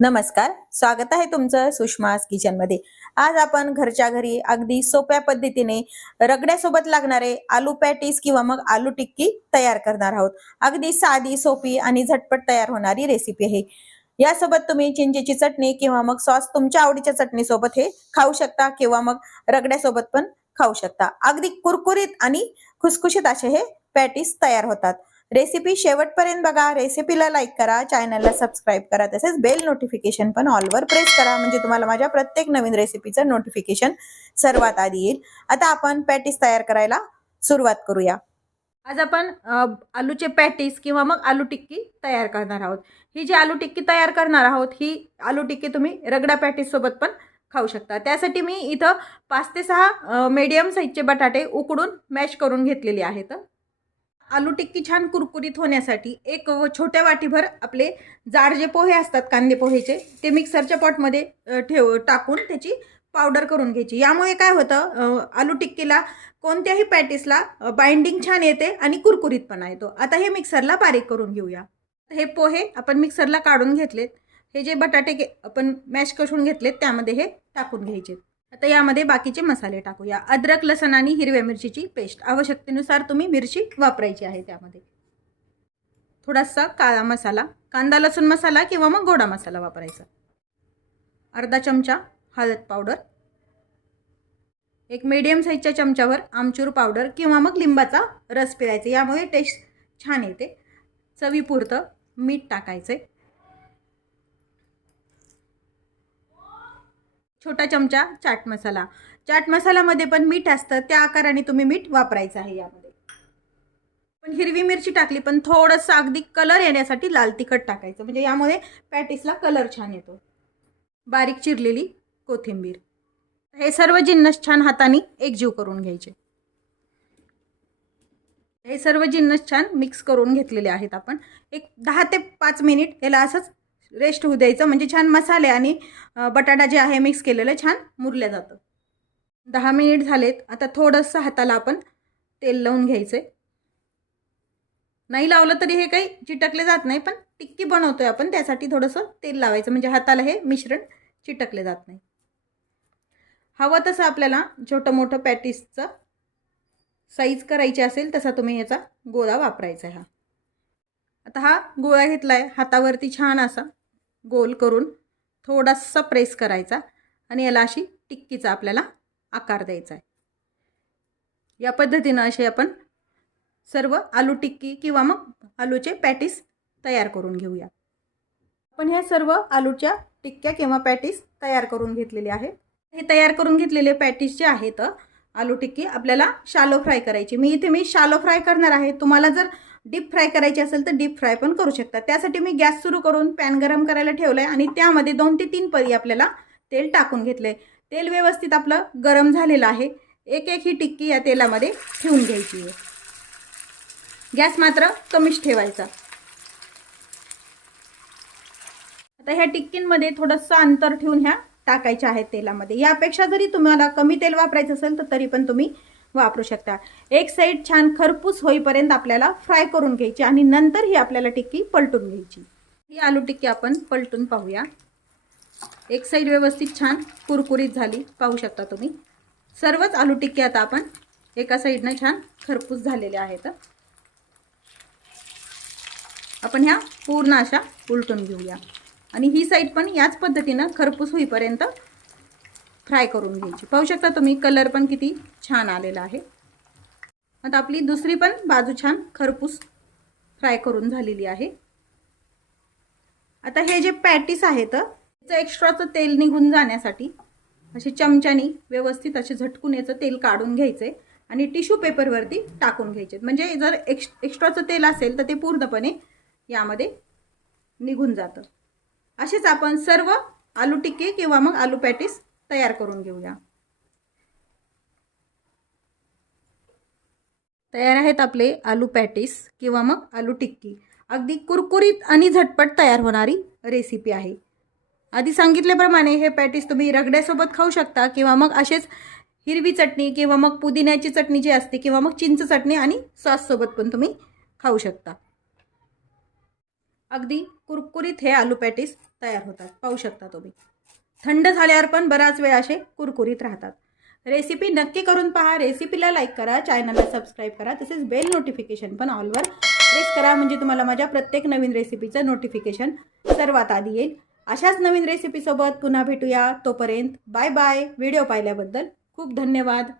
नमस्कार, स्वागत आहे तुमचं सुषमास किचन मध्ये। आज आपण घरच्या घरी अगदी सोप्या पद्धतीने रगड्यासोबत लागणारे आलू पॅटीस किंवा मग आलू टिक्की तयार करणार आहोत। अगदी साधी, सोपी आणि झटपट तयार होणारी रेसिपी आहे। यासोबत तुम्ही चिंचेची चटणी किंवा मग सॉस तुमच्या आवडीच्या चटणी सोबत हे खाऊ शकता किंवा मग रगड्यासोबत पण खाऊ शकता। अगदी कुरकुरीत आणि खुसखुशीत असे हे पॅटीस तयार होतात। रेसिपी शेवटपर्यंत बघा, रेसिपीला लाईक करा, चॅनलला सबस्क्राईब करा, तसेच बेल नोटिफिकेशन पण ऑलवर प्रेस करा, म्हणजे तुम्हाला माझ्या प्रत्येक नवीन रेसिपीचं नोटिफिकेशन सर्वात आधी येईल। आता आपण पॅटीस तयार करायला सुरुवात करूया। आज आपण आलूचे पॅटीस किंवा मग आलू टिक्की तयार करणार आहोत। ही जी आलू टिक्की तयार करणार आहोत, ही आलू टिक्की तुम्ही रगडा पॅटीस सोबत पण खाऊ शकता। त्यासाठी मी इथं 5 ते 6 मीडियम साईजचे बटाटे उकडून मॅश करून घेतलेले आहेत। आलू टिक्की छान कुरकुरीत होण्यासाठी एक छोट्या वाटीभर आपले जाड जे पोहे असतात कांदे पोहेचे, ते मिक्सरच्या पॉटमध्ये टाकून त्याची पावडर करून घ्यायची। यामुळे काय होतं, आलू टिक्कीला कोणत्याही पॅटीसला बाइंडिंग छान येते आणि कुरकुरीतपणा येतो। आता हे मिक्सरला बारीक करून घेऊया। हे पोहे आपण मिक्सरला काढून घेतलेत। हे जे बटाटे आपण मॅश करून घेतलेत त्यामध्ये हे टाकून घ्यायचे। आता यामध्ये बाकीचे मसाले टाकूया। अद्रक, लसण आणि हिरव्या मिरचीची पेस्ट, आवश्यकतेनुसार तुम्ही मिरची वापरायची आहे। त्यामध्ये थोडासा काळा मसाला, कांदा लसूण मसाला किंवा मग गोडा मसाला वापरायचा। अर्धा चमचा हळद पावडर, एक मीडियम साईजच्या चमच्यावर आमचूर पावडर किंवा मग लिंबाचा रस पिळायचा, यामुळे टेस्ट छान येते। चवीपुरतं मीठ टाकायचे। छोटा चमचा चाट मसाला, चाट मसाल्यामध्ये पण मीठ असतं, त्या आकाराने तुम्ही मीठ वापरायचं आहे। यामध्ये पण हिरवी मिरची टाकली, पण थोडंसं अगदी कलर येण्यासाठी लाल तिखट टाकायचं, म्हणजे यामुळे पॅटीसला कलर छान येतो। बारीक चिरलेली कोथिंबीर, हे सर्व जिन्नस छान हाताने एकजीव करून घ्यायचे। हे सर्व जिन्नस छान मिक्स करून घेतलेले आहेत। आपण एक 10 ते 5 मिनिट याला असंच रेस्ट होऊ द्यायचं, म्हणजे छान मसाले आणि बटाटा जे आहे मिक्स केलेलं छान मुरलं जातं। 10 मिनिट झालेत। आता थोडंसं हाताला आपण तेल लावून घ्यायचे। नाही लावलं तरी हे काही चिटकले जात नाही, पण टिक्की बनवतोय आपण त्यासाठी थोडंसं तेल लावायचं, म्हणजे हाताला हे मिश्रण चिटकले जात नाही। हवं तसं आपल्याला छोटं मोठं पॅटीसचं साईज करायची असेल तसा तुम्ही याचा गोळा वापरायचा आहे। आता हा गोळा घेतलाय, हातावरती छान असा गोल करून थोडासा प्रेस करायचा आणि याला अशी टिक्कीचा आपल्याला आकार द्यायचा आहे। या पद्धतीने असे आपण सर्व आलू टिक्की किंवा मग आलूचे पॅटीस तयार करून घेऊया। आपण हे सर्व आलूच्या टिक्क्या किंवा पॅटीस तयार करून घेतलेले आहेत। हे तयार करून घेतलेले पॅटीस जे आहेत आलू टिक्की आपल्याला शालो फ्राय करायची। मी शालो फ्राय करणार आहे। तुम्हाला जर डीप फ्राय करायची असेल तर डीप फ्राय पण करू शकता। त्यासाठी मी गॅस सुरू करून पॅन गरम करायला ठेवलाय आणि त्यामध्ये 2 ते 3 पळी आपल्याला तेल टाकून घेतले। तेल व्यवस्थित आपलं गरम झालेलं आहे। एक एक ही टिक्की या तेलामध्ये ठेवून घ्यायची आहे। गॅस मात्र कमीच ठेवायचा। आता ह्या टिक्कींमध्ये थोडंसं अंतर ठेवून ह्या टाकायच्या आहेत तेलामध्ये। यापेक्षा जरी तुम्हाला कमी तेल वापरायचं असेल तर तरी पण तुम्ही वापरू शकता। एक साईड छान खरपूस होईपर्यंत आपल्याला फ्राय करून घ्यायची आणि नंतर ही आपल्याला टिक्की पलटून घ्यायची। ही आलू टिक्की आपण पलटून पाहूया। एक साईड व्यवस्थित छान कुरकुरीत झाली, पाहू शकता तुम्ही। सर्वच आलू टिक्की आता आपण एका साईडने छान खरपूस झालेल्या आहेत। आपण ह्या पूर्ण अशा उलटून घेऊया आणि ही साईड पण याच पद्धतीने खरपूस होईपर्यंत फ्राय करून घ्यायची। पाहू शकता तुम्ही कलर पण किती छान आलेला आहे। आता आपली दुसरी पण बाजू छान खरपूस फ्राय करून झालेली आहे। आता हे जे पॅटीस आहेत त्याचं एक्स्ट्राचं तेल निघून जाण्यासाठी असे चमच्यानी व्यवस्थित असे झटकून याचं तेल काढून घ्यायचे आणि टिश्यू पेपरवरती टाकून घ्यायचे, म्हणजे जर एक्स्ट्राचं तेल असेल तर ते पूर्णपणे यामध्ये निघून जातं। असेच आपण सर्व आलू टिक्की किंवा मग आलू पॅटीस तयार करून घेऊया। तयार आहेत आपले आलू पॅटीस किंवा मग आलू टिक्की। अगदी कुरकुरीत आणि झटपट तयार होणारी रेसिपी आहे। आधी सांगितल्याप्रमाणे हे पॅटीस तुम्ही रगड्यासोबत खाऊ शकता किंवा मग असेच हिरवी चटणी किंवा मग पुदिन्याची चटणी जी असते किंवा मग चिंच चटणी आणि सॉस सोबत पण तुम्ही खाऊ शकता। अगदी कुरकुरीत हे आलू पॅटीस तयार होतात. पाहू शकता तुम्ही. थंड झाल्यावर पण बराच वेळ असे कुरकुरीत राहतात. रेसिपी नक्की करून पहा. रेसिपीला लाईक करा, चॅनलला सबस्क्राईब करा, तसेच बेल नोटिफिकेशन पण ऑलवर प्रेस करा, म्हणजे तुम्हाला माझ्या प्रत्येक नवीन रेसिपीचं नोटिफिकेशन सर्वात आधी येईल. अशाच नवीन रेसिपीसोबत पुन्हा भेटूया. तोपर्यंत बाय बाय. व्हिडिओ पाहिल्याबद्दल खूप धन्यवाद.